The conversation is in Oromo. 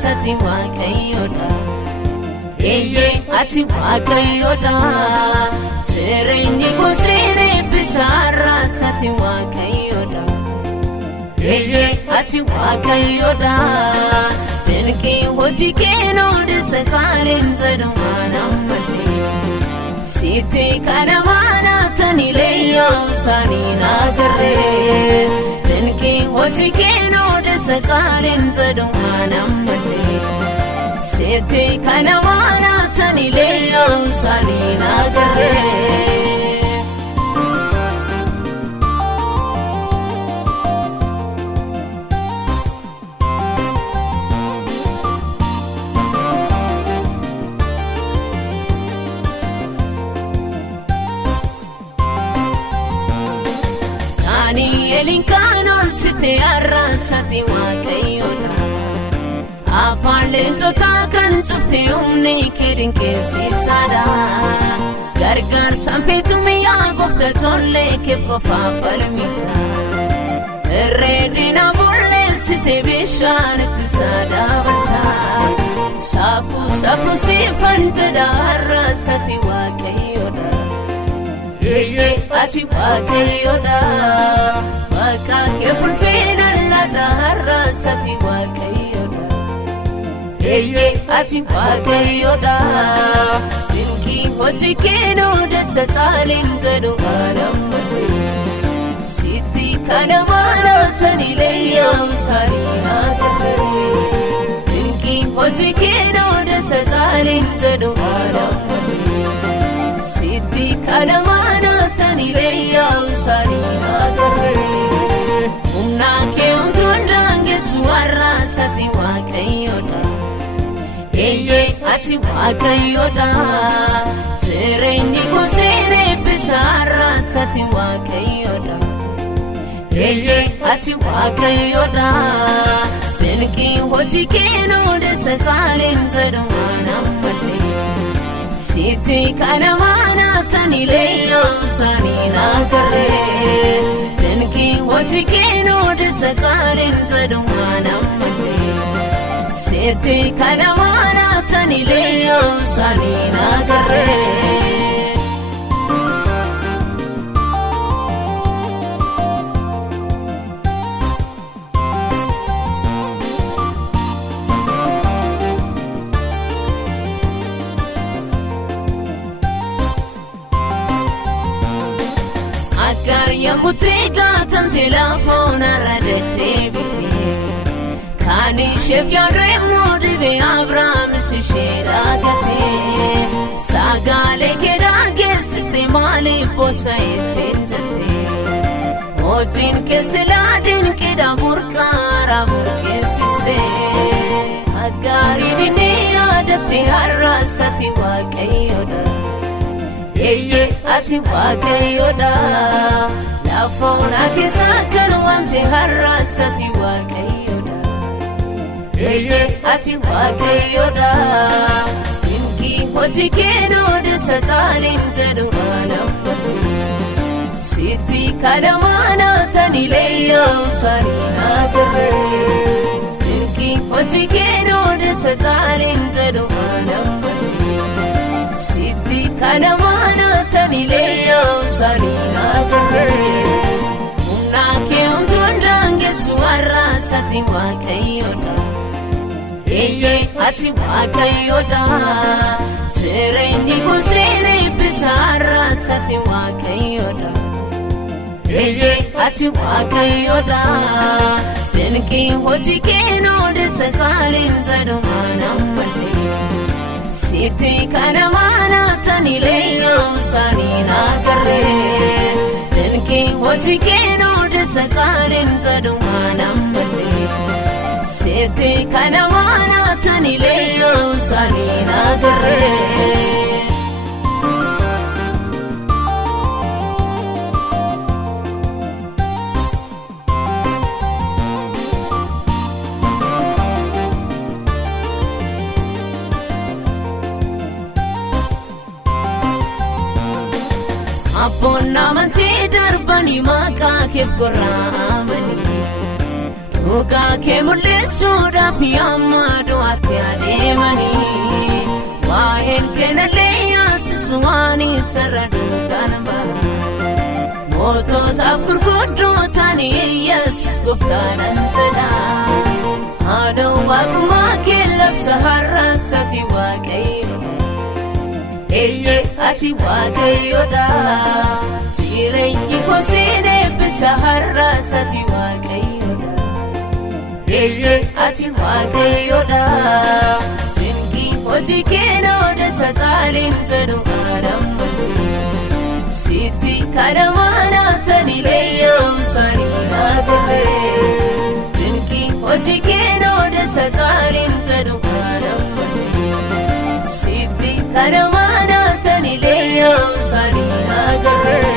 sati waaqayyoodha ati waaqayyoodha jireenyi goseene bisaarra sati waaqayyoodha ati waaqayyoodha dinqii hojii keenoo sataaleen jedhama sitti kana maana tanilee yaa'usaanii naagarree dinqii hojii keenoo sataaleen jedhama sitti kana maana tanilee yaa'usaanii naagarree. Elinkaanol chite arrasati waaqayyoodha afaaleen sotaa kan cufte humni kidinkeessisaadha gargaarsaan feetumiyaa goofta tollee keef qofaaf falmita irreedina bulleessite bishaan ittisaadha bal'aa saafuu siifan jedha arrasati waaqayyoodha ati waaqayyoodha maqaa kee fulfina laadha sati waaqayyoodha ati waaqayyoodha dinqii hojii keenoo sataaleen jedhama sitti kana maana tanilee yaa'usaanii naagarree dinqii hojii keenoo sataaleen jedhama sitti kana maana tanilee yaa'usaanii naagarree humna kee hunduun daangessu arrasati waaqayyoodha ati waaqayyoodha jireenyi goseene bisaarra sati waaqayyoodha ati waaqayyoodha dinqii hojii keenoo sataaleen jedhama sitti kana maana tanilee yaa'usaanii naagarree dinqii hojii keenoo sataaleen jedhama sitti kana maana tanilee yaa'usaanii naagarree. Mutriga tante la fona radedebiti kani shefya remode be Abraham sishira gate sagale kedage sistemale posaite jate ojin keseladin keda burkara burkesiste agari biniya date harasati waaqayyoodha ati waaqayyoodha lafoon akisa kan wante harasati waaqayyoodha ati waaqayyoodha dinqii hojii keenoo sataaleen jedhama sitti kana maana tanilee yaa'usaanii naagarree dinqii hojii keenoo sataaleen jedhama sitti kana maana tanilee yaa'usaanii naagarree humna kee hunduun daangessu arrasati waaqayyoodha ati waaqayyoodha jireenyi goseene bisaarra sati waaqayyoodha ati waaqayyoodha dinqii hojii keenoo sataaleen jedhama sitti kana maana tanilee yaa'usaanii naagarree dinqii hojii keenoo sataaleen jedhama sitti kana maana tanilee yaa'usaanii naagarree. Abboon amantii darbanii maqaa keef gorra'amanii dhugaa kee mul'isuudhaaf yammaa du'aatti adeemanii waa'een keenallee yaasisu waan isarra dhugaan ba'a moototaaf gurguddootaan Yesuus gooftaadhaan jedha haadha waaqumaa kee labsa har'as ati waaqayyo ati waaqayyoodha jireenyi koo siin eebbisa har'as ati waaqayyoodha ati waaqayyoodha dinqii hojii kee na odeessa caaleen jedhu haadhaan sitti kadhamaana taniilee yaa'umsaanii naagarree dinqii hojii kee na odeessa caaleen jedhu haadhaan sitti kadhamaana taniilee yaa'umsaanii naagarree.